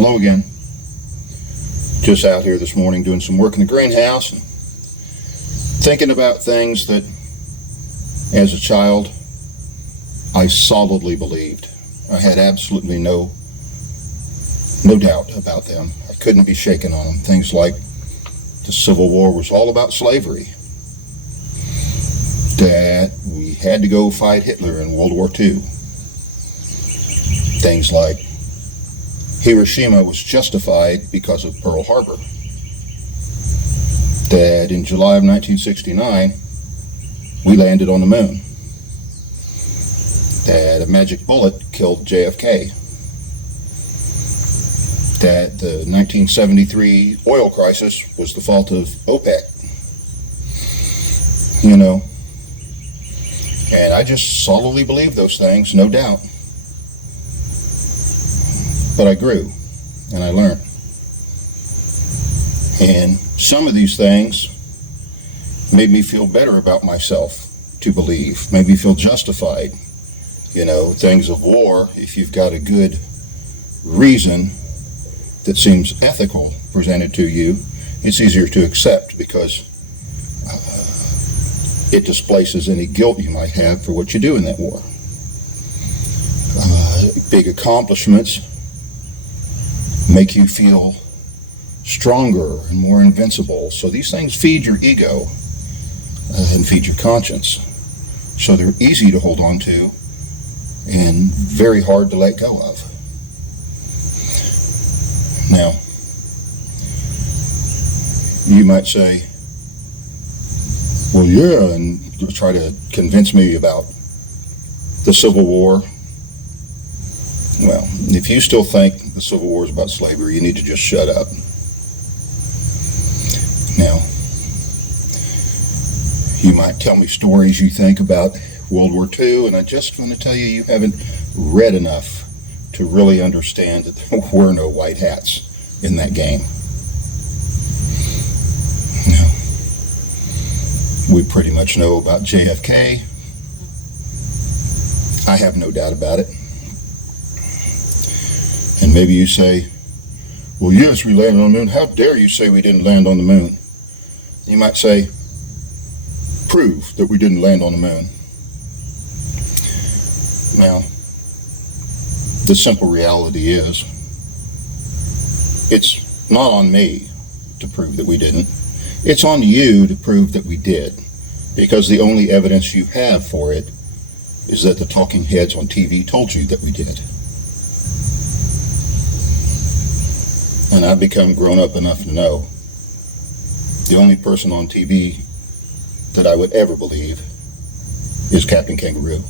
Hello again. Just out here this morning doing some work in the greenhouse and thinking about things that as a child I solidly believed. I had absolutely no doubt about them. I couldn't be shaken on them. Things like the Civil War was all about slavery, that we had to go fight Hitler in World War II. Things like Hiroshima was justified because of Pearl Harbor. That in July of 1969, we landed on the moon. That a magic bullet killed JFK. That the 1973 oil crisis was the fault of OPEC. And I just solidly believed those things, no doubt. But I grew and I learned. And some of these things made me feel better about myself to believe, made me feel justified. Things of war, if you've got a good reason that seems ethical presented to you, it's easier to accept because it displaces any guilt you might have for what you do in that war. Big accomplishments make you feel stronger and more invincible. So these things feed your ego and feed your conscience. So they're easy to hold on to and very hard to let go of. Now, you might say, well, yeah, and try to convince me about the Civil War. Well, if you still think the Civil War is about slavery, you need to just shut up. Now, you might tell me stories you think about World War II, and I just want to tell you haven't read enough to really understand that there were no white hats in that game. Now, we pretty much know about JFK. I have no doubt about it. And maybe you say, well, yes, we landed on the moon. How dare you say we didn't land on the moon? You might say, prove that we didn't land on the moon. Now, the simple reality is, it's not on me to prove that we didn't. It's on you to prove that we did, because the only evidence you have for it is that the talking heads on TV told you that we did. And I've become grown up enough to know the only person on TV that I would ever believe is Captain Kangaroo.